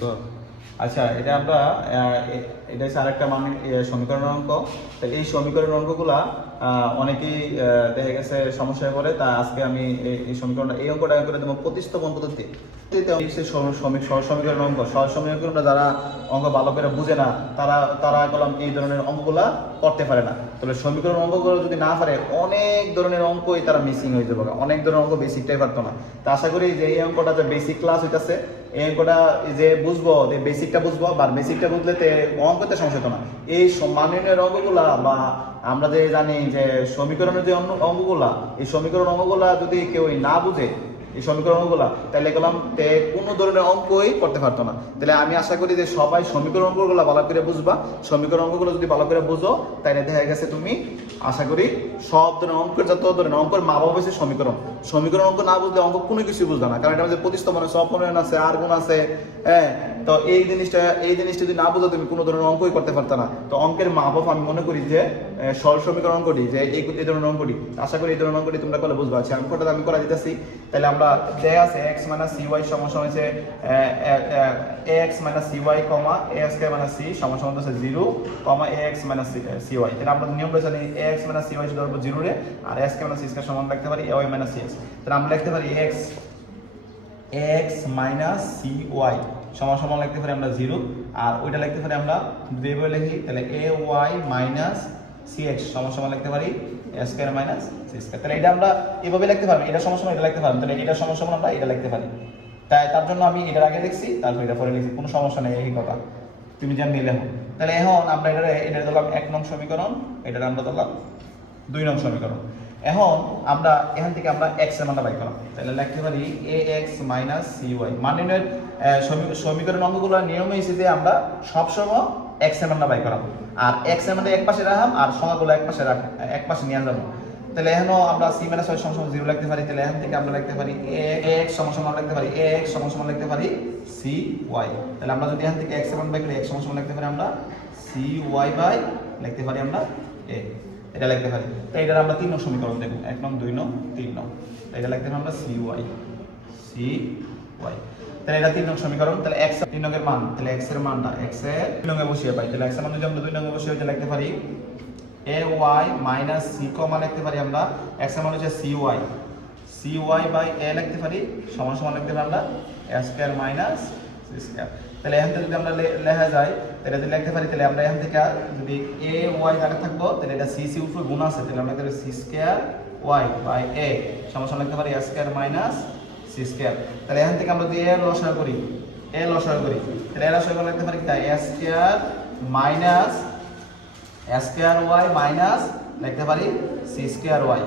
তো আচ্ছা এটা আমরা এটা হচ্ছে আরেকটা মানে সমীকরণ অঙ্ক। তো এই সমীকরণ অঙ্কগুলা অনেকেই দেখা গেছে সমস্যায় পড়ে, তা আজকে আমি এই- সমীকরণটা, এই অঙ্কটা করে দেবো প্রতিস্থাপন পদ্ধতি। পদ্ধতিতে এই যে সম- সমী- সহজ সমীকরণ অঙ্ক। সহজ সমীকরণটা যারা অঙ্ক ভালো করে বুঝে না, তারা তারা কলম এই ধরনের অঙ্কগুলা করতে পারে না। তবে সমীকরণ অঙ্কগুলো যদি না পারে, অনেক ধরনের অঙ্কই তারা মিসিং হয়ে যাবে। অনেক ধরনের অঙ্ক বেসিকটাই পারতো না। তা আশা করি যে এই অঙ্কটা যে বেসিক ক্লাস হইতাছে, এই অঙ্কটা যে বুঝব যে বেসিকটা বুঝব বা বেসিকটা বুঝলে তে অঙ্কতে সমস্যা হতো না। এই মাননীয় অঙ্কগুলা বা আমরা যে জানি যে সমীকরণের যে অন্য অঙ্কগুলা এই সমীকরণ অঙ্কগুলা যদি কেউ না বুঝে, এই সমীকরণ অঙ্কগুলা তাহলে গেলাম তে কোনো ধরনের অঙ্কই করতে পারতো না। তাহলে আমি আশা করি যে সবাই সমীকরণ অঙ্কগুলো ভালো করে বুঝবা। সমীকরণ অঙ্কগুলো যদি ভালো করে বুঝো তাহলে দেখা গেছে তুমি, আশা করি সব ধরনের অঙ্কের, যত ধরনের অঙ্কের মা বাবা হয়েছে সমীকরণ। সমীকরণ অঙ্ক না বুঝলে অঙ্ক কোনো কিছু বুঝবে না। কারণ এটা আমাদের প্রতিস্থাপন ফোন আছে, আর গুণ আছে হ্যাঁ তো এই জিনিসটা এই জিনিসটা যদি না বুঝো, তুমি কোনো ধরনের অঙ্কই করতে পারতো না। তো অঙ্কের মা বাবা আমি মনে করি যে সরল সমীকরণ অঙ্কটি, যে এই এই ধরনের অঙ্কটি, আশা করি এই ধরনের অঙ্কটি তোমরা করলে বুঝবা। আচ্ছা অঙ্কটা আমি করা দিতেছি। তাহলে আমরা দেয়া আছে এক্স মাইনাস সি ওয়াই সমান হচ্ছে, A X minus C Y comma A X K minus C সমান হচ্ছে zero comma A X minus C Y তাহলে আমরা নিয়ম রয়েছে A X minus C Y ধরবো জিরো রে, আর এক্স কে মাইনাস সি কে সমান লিখতে পারি A Y minus C X তাহলে আমরা লিখতে পারি X X minus C Y সমান সমান লিখতে পারি আমরা জিরো আর ওইটা লিখতে পারি আমরা যদি লিখি, তাহলে A Y minus C X সমান সমান লিখতে পারি A square minus C square তাহলে এটা আমরা এভাবে লিখতে পারব, এটা সমান সমান এটা লিখতে পারব, তাহলে এটা সমান সমান আমরা এটা লিখতে পারি। তাই তার জন্য আমি এটার আগে লিখছি, তারপর এটা পরে লিখছি, কোনো সমস্যা নেই, এই কথা। তুমি যা নিলে হোক। তাহলে এখন আমরা এটা এটা দিলাম এক নং সমীকরণ, এটার আমরা দিলাম দুই নং সমীকরণ। এখন আমরা, এখান থেকে আমরা এক্সের মানটা বাই করলাম। তাহলে লিখতে পারি A X minus C Y মাননীয় সমীকরণ অঙ্কগুলো নিয়ম যে আমরা সবসময় এক্সের মানটা বাই করাবো। আর এক্সের মানটা এক পাশে রাখাম আর সংখ্যাগুলো এক পাশে রাখ এক পাশে নিয়ে যাব তাহলে এখানেও আমরা সি মাইনাস ওয়াই সমান জিরো লিখতে পারি। তাহলে এখান থেকে আমরা লিখতে পারি এ এক্স সমান সমান লিখতে পারি এ এক্স সমান সমান লিখতে পারি সি ওয়াই তাহলে আমরা যদি এখান থেকে এক্সের মান বাই করি এক্স সমান সমান লিখতে পারি আমরা সি ওয়াই বাই, লিখতে পারি আমরা এ এটা লিখতে পারি তো এটার আমরা তিন নং সমীকরণ দেখব। এক নং, দুই নং, তিন নং। তো এটা লিখতে আমরা সি ওয়াই সি ওয়াই তাহলে এটা তিন নং সমীকরণ। তাহলে এক্স তিন নংয়ের মান। তাহলে এক্সের মানটা এক্সের দুই নংয়ে বসিয়ে পাই। তাহলে এক্সের মান যদি আমরা দুই নংয়ে বসিয়ে এটা লিখতে পারি A Y minus C comma লিখতে পারি আমরা। এক্সের মান হচ্ছে C Y C Y by A লিখতে পারি। সমান সমান লিখতে পারি আমরা। এ স্কোয়ার মাইনাস স্কোয়ার তাহলে এখান থেকে যদি আমরা লেখা যায়, তাহলে যদি লিখতে পারি, তাহলে আমরা এখান থেকে যদি এ ওয়াই আগে থাকব, তাহলে এটা সি সি উপরে গুণ আছে, তাহলে আমরা পারি C square Y by A সমান লিখতে পারি A square minus C square তাহলে এখান থেকে আমরা যদি এ লসাগু করি এ লসাগু করি, তাহলে এ লসাগু লিখতে পারি তাই? A square minus square Y minus লিখতে পারি সি স্কোয়ার ওয়াই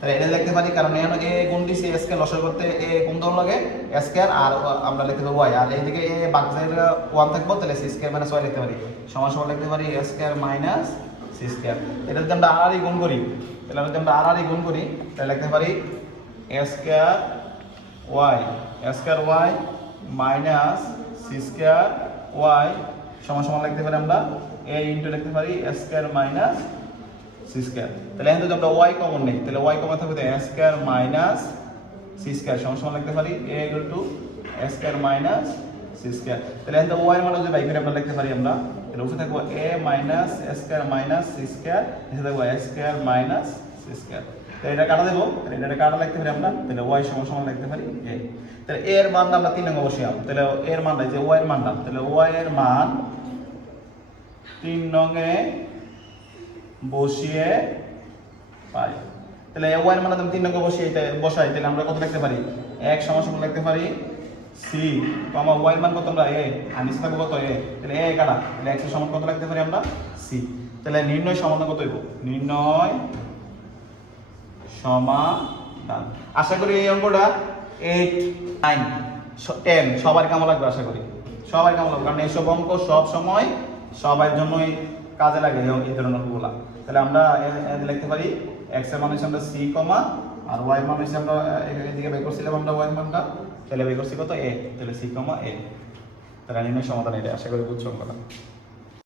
তাহলে এটা লিখতে পারি, কারণ এখানে এ গুণ দিছি স্কোয়ার লসাগু করতে এ গুণ দেওয়ার লাগে স্কোয়ার আর আমরা লিখতে পারি ওয়াই আর এইদিকে এ বাকি ওয়ান থাকব, তাহলে সি স্কোয়ার মাইনাস ওয়াই লিখতে পারি। সমান সমান লিখতে পারি স্কোয়ার মাইনাস সি স্কোয়ার এটা যদি আমরা আর গুণ করি, তাহলে যদি আমরা আর গুণ করি, তাহলে লিখতে পারি square Y square Y minus C square Y সমান সমান লিখতে পারি আমরা এ ইন্টু লিখতে পারি স্কোয়ার মাইনাস সি স্কোয়ার তাহলে এখানে আমরা ওয়াই কমন নেই, তাহলে ওয়াই কমন থাকবে স্কোয়ার মাইনাস সি স্কোয়ার সমান লিখতে পারি A equal to minus C square তাহলে এখানে ওয়াই মানে যদি বাই করে আমরা লিখতে পারি আমরা, তাহলে উপরে থাকব A minus square minus C square এখানে থাকব স্কোয়ার মাইনাস সি স্কোয়ার তাহলে এটা কাটা দেবো, তাহলে এটা কাটা লিখতে পারি আমরা, তাহলে ওয়াই সমান সমান লিখতে পারি এ তাহলে এর মানটা আমরা তিন নম্বর বসিয়ে তাহলে এর মানটা যে ওয়াই এর মানটা, তাহলে ওয়াই এর মান তিন নঙে বসিয়ে পাই। তাহলে এ ওয়াই এর আমি তিন নঙ্গে বসিয়ে বসাই, তাহলে আমরা কত লিখতে পারি? এক সমান লিখতে পারি সি কমা ওয়াই এর মান কত আমরা এ আর নিচে থাকব কত এ তাহলে এ কাটা। তাহলে এক্স সমান কত লিখতে পারি আমরা? সি তাহলে নির্ণয় সমাধান কত হইব? নির্ণয় সমাধান। আশা করি এই অঙ্কটা এইট নাইন টেন সবার কেমন লাগবে আশা করি? সবাই কেমন লাগবে? কারণ এইসব অঙ্ক সব সময় সবার জন্যই কাজে লাগে এই ধরনেরগুলা তাহলে আমরা লিখতে পারি এক্সের মান হচ্ছে আমরা সি কমা, আর ওয়াই মান হচ্ছে আমরা এদিকে বের করছিলাম আমরা ওয়াই মানটা, তাহলে বের করছি কত এ তাহলে সি কমা এ তাহলে নির্ণয় সমাধান এটা আশা করি বুঝছ অঙ্কটা